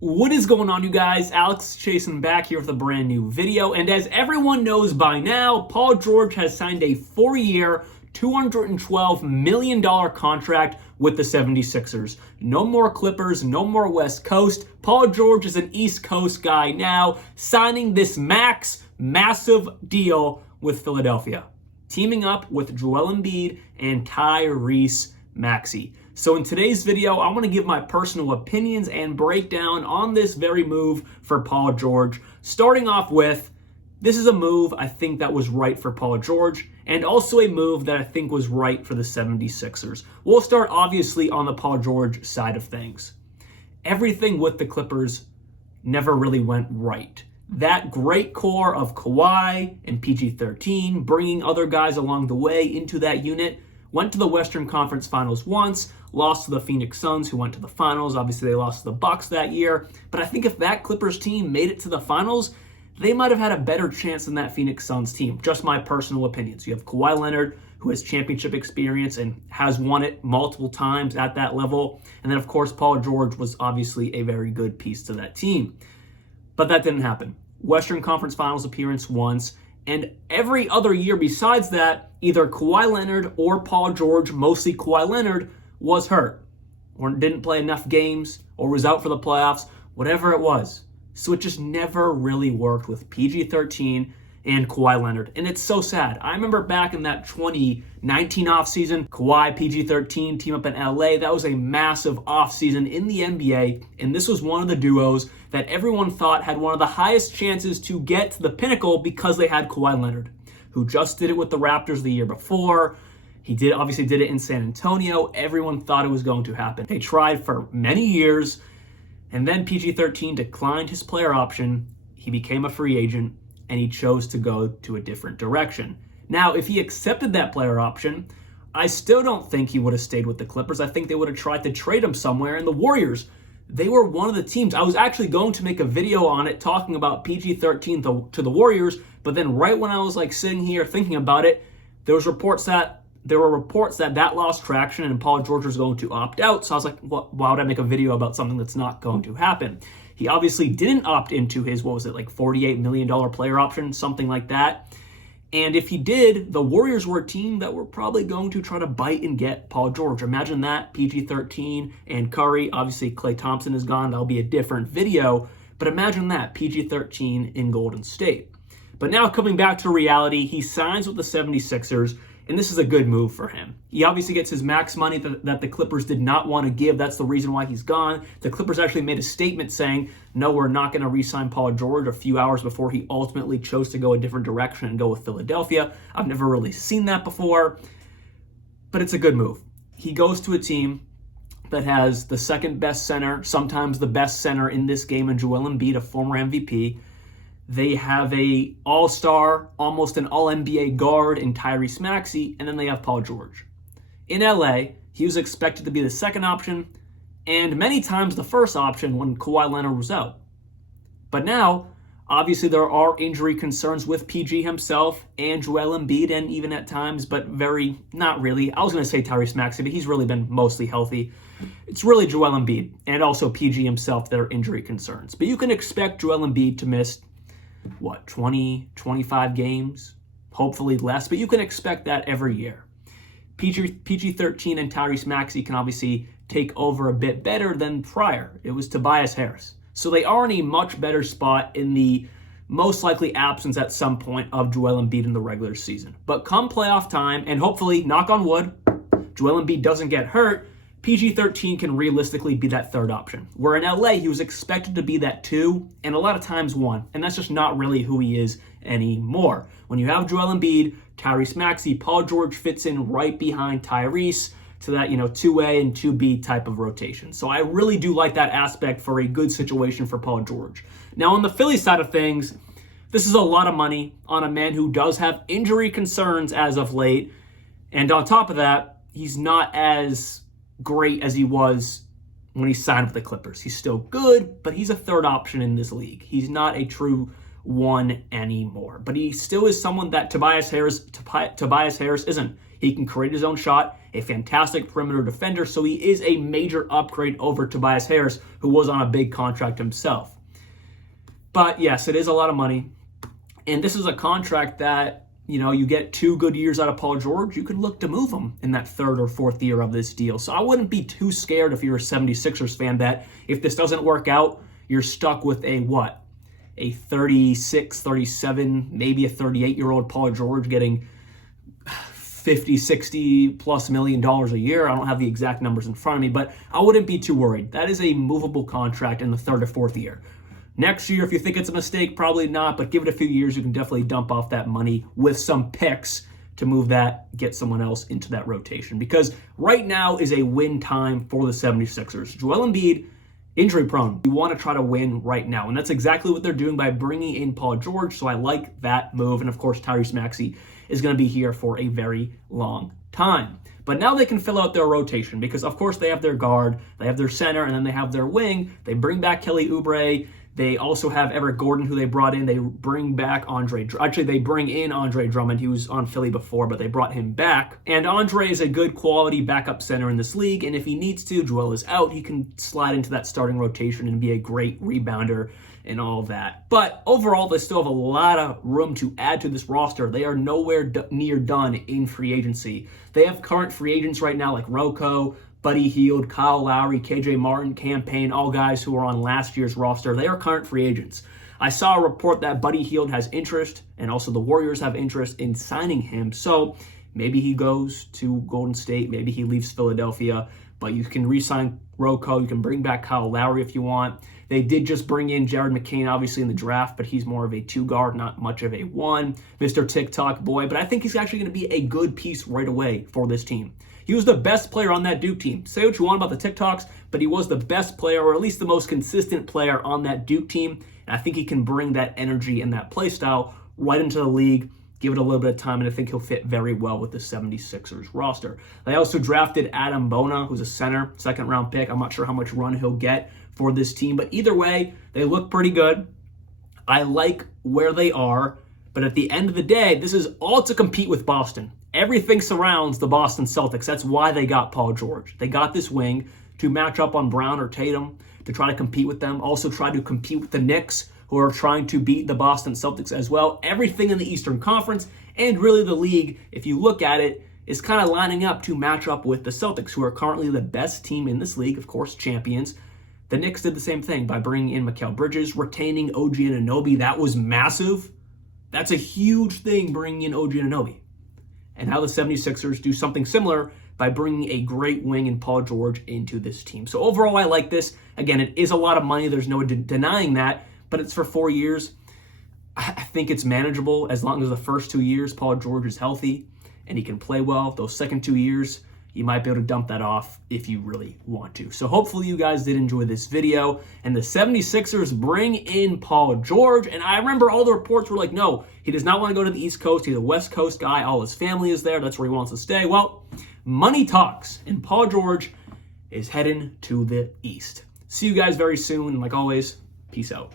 What is going on, you guys? Alex Chasen back here with a brand new video. And as everyone knows by now, Paul George has signed a 4-year, $212 million contract with the 76ers. No more Clippers, no more West Coast. Paul George is an East Coast guy now, signing this massive deal with Philadelphia, teaming up with Joel Embiid and Tyrese Maxey. So in today's video, I want to give my personal opinions and breakdown on this very move for Paul George. Starting off with, this is a move I think that was right for Paul George, and also a move that I think was right for the 76ers. We'll start obviously on the Paul George side of things. Everything with the Clippers never really went right. That great core of Kawhi and PG13, bringing other guys along the way into that unit, went to the Western Conference Finals once, lost to the Phoenix Suns, who went to the finals. Obviously, they lost to the Bucks that year. But I think if that Clippers team made it to the finals, they might have had a better chance than that Phoenix Suns team. Just my personal opinions. You have Kawhi Leonard, who has championship experience and has won it multiple times at that level. And then, of course, Paul George was obviously a very good piece to that team. But that didn't happen. Western Conference Finals appearance once. And every other year besides that, either Kawhi Leonard or Paul George, mostly Kawhi Leonard, was hurt or didn't play enough games or was out for the playoffs, whatever it was. So it just never really worked with PG13 and Kawhi Leonard. And it's so sad. I remember back in that 2019 offseason, Kawhi, PG13 team up in LA. That was a massive offseason in the NBA. And this was one of the duos that everyone thought had one of the highest chances to get to the pinnacle because they had Kawhi Leonard, who just did it with the Raptors the year before. He obviously did it in San Antonio. Everyone thought it was going to happen. They tried for many years, and then PG13 declined his player option. He became a free agent, and he chose to go to a different direction. Now, if he accepted that player option, I still don't think he would have stayed with the Clippers. I think they would have tried to trade him somewhere. And the Warriors, they were one of the teams. I was actually going to make a video on it talking about PG13 to the Warriors, but then right when I was sitting here thinking about it, there were reports that that lost traction and Paul George was going to opt out. So I was like, why would I make a video about something that's not going to happen? He obviously didn't opt into his, $48 million player option, something like that. And if he did, the Warriors were a team that were probably going to try to bite and get Paul George. Imagine that, PG13 and Curry. Obviously, Klay Thompson is gone. That'll be a different video. But imagine that, PG13 in Golden State. But now coming back to reality, he signs with the 76ers. And this is a good move for him. He obviously gets his max money that the Clippers did not want to give. That's the reason why he's gone. The Clippers actually made a statement saying, no, we're not going to re-sign Paul George a few hours before he ultimately chose to go a different direction and go with Philadelphia. I've never really seen that before, but it's a good move. He goes to a team that has the second best center, sometimes the best center in this game, in Joel Embiid, a former MVP. They have a all-star, almost an all-NBA guard in Tyrese Maxey, and then they have Paul George. In LA, he was expected to be the second option, and many times the first option when Kawhi Leonard was out. But now, obviously there are injury concerns with PG himself and Joel Embiid, and even at times, but not really. I was going to say Tyrese Maxey, but he's really been mostly healthy. It's really Joel Embiid and also PG himself that are injury concerns. But you can expect Joel Embiid to miss 20, 25 games, hopefully less, but you can expect that every year. PG13 and Tyrese Maxey can obviously take over a bit better than prior. It was Tobias Harris. So they are in a much better spot in the most likely absence at some point of Joel Embiid in the regular season. But come playoff time, and hopefully, knock on wood, Joel Embiid doesn't get hurt, PG13 can realistically be that third option. Where in LA, he was expected to be that 2, and a lot of times 1. And that's just not really who he is anymore. When you have Joel Embiid, Tyrese Maxey, Paul George fits in right behind Tyrese to that, 2A and 2B type of rotation. So I really do like that aspect for a good situation for Paul George. Now, on the Philly side of things, this is a lot of money on a man who does have injury concerns as of late. And on top of that, he's not as great as he was when he signed with the Clippers. He's still good, but he's a third option in this league. He's not a true 1 anymore. But he still is someone that Tobias Harris isn't. He can create his own shot, a fantastic perimeter defender, so he is a major upgrade over Tobias Harris, who was on a big contract himself. But yes, it is a lot of money. And this is a contract that, you get 2 good years out of Paul George, you could look to move him in that 3rd or 4th year of this deal. So I wouldn't be too scared if you're a 76ers fan that if this doesn't work out, you're stuck with a 36, 37, maybe a 38-year-old Paul George getting 50, 60 plus $1 million a year. I don't have the exact numbers in front of me, but I wouldn't be too worried. That is a movable contract in the 3rd or 4th year. Next year, if you think it's a mistake, probably not, but give it a few years, you can definitely dump off that money with some picks to move that, get someone else into that rotation. Because right now is a win time for the 76ers. Joel Embiid, injury prone. You want to try to win right now. And that's exactly what they're doing by bringing in Paul George. So I like that move. And of course, Tyrese Maxey is going to be here for a very long time. But now they can fill out their rotation because, of course, they have their guard, they have their center, and then they have their wing. They bring back Kelly Oubre. They also have Eric Gordon, who they brought in. They bring back they bring in Andre Drummond. He was on Philly before, but they brought him back. And Andre is a good quality backup center in this league. And if he needs to, Joel is out, he can slide into that starting rotation and be a great rebounder and all of that. But overall, they still have a lot of room to add to this roster. They are nowhere near done in free agency. They have current free agents right now like Rocco, Buddy Hield, Kyle Lowry, KJ Martin, Cam Payne, all guys who are on last year's roster. They are current free agents. I saw a report that Buddy Hield has interest, and also the Warriors have interest in signing him. So maybe he goes to Golden State, maybe he leaves Philadelphia, but you can re-sign Rocco, you can bring back Kyle Lowry if you want. They did just bring in Jared McCain, obviously, in the draft, but he's more of a 2-guard, not much of a 1. Mr. TikTok boy, but I think he's actually going to be a good piece right away for this team. He was the best player on that Duke team. Say what you want about the TikToks, but he was the best player, or at least the most consistent player on that Duke team. And I think he can bring that energy and that play style right into the league. Give it a little bit of time, and I think he'll fit very well with the 76ers roster. They also drafted Adam Bona, who's a center, 2nd-round pick. I'm not sure how much run he'll get for this team, but either way, they look pretty good. I like where they are, but at the end of the day, this is all to compete with Boston. Everything surrounds the Boston Celtics. That's why they got Paul George. They got this wing to match up on Brown or Tatum, to try to compete with them. Also try to compete with the Knicks, who are trying to beat the Boston Celtics as well. Everything in the Eastern Conference, and really the league, if you look at it, is kind of lining up to match up with the Celtics, who are currently the best team in this league, of course, champions. The Knicks did the same thing by bringing in Mikal Bridges, retaining OG Anunoby. That was massive. That's a huge thing, bringing in OG Anunoby. And now the 76ers do something similar by bringing a great wing in Paul George into this team. So overall, I like this. Again, it is a lot of money. There's no denying that, but it's for 4 years. I think it's manageable as long as the first 2 years Paul George is healthy and he can play well. Those second 2 years, you might be able to dump that off if you really want to. So hopefully you guys did enjoy this video. And the 76ers bring in Paul George. And I remember all the reports were like, no, he does not want to go to the East Coast. He's a West Coast guy. All his family is there. That's where he wants to stay. Well, money talks. And Paul George is heading to the East. See you guys very soon. And like always, peace out.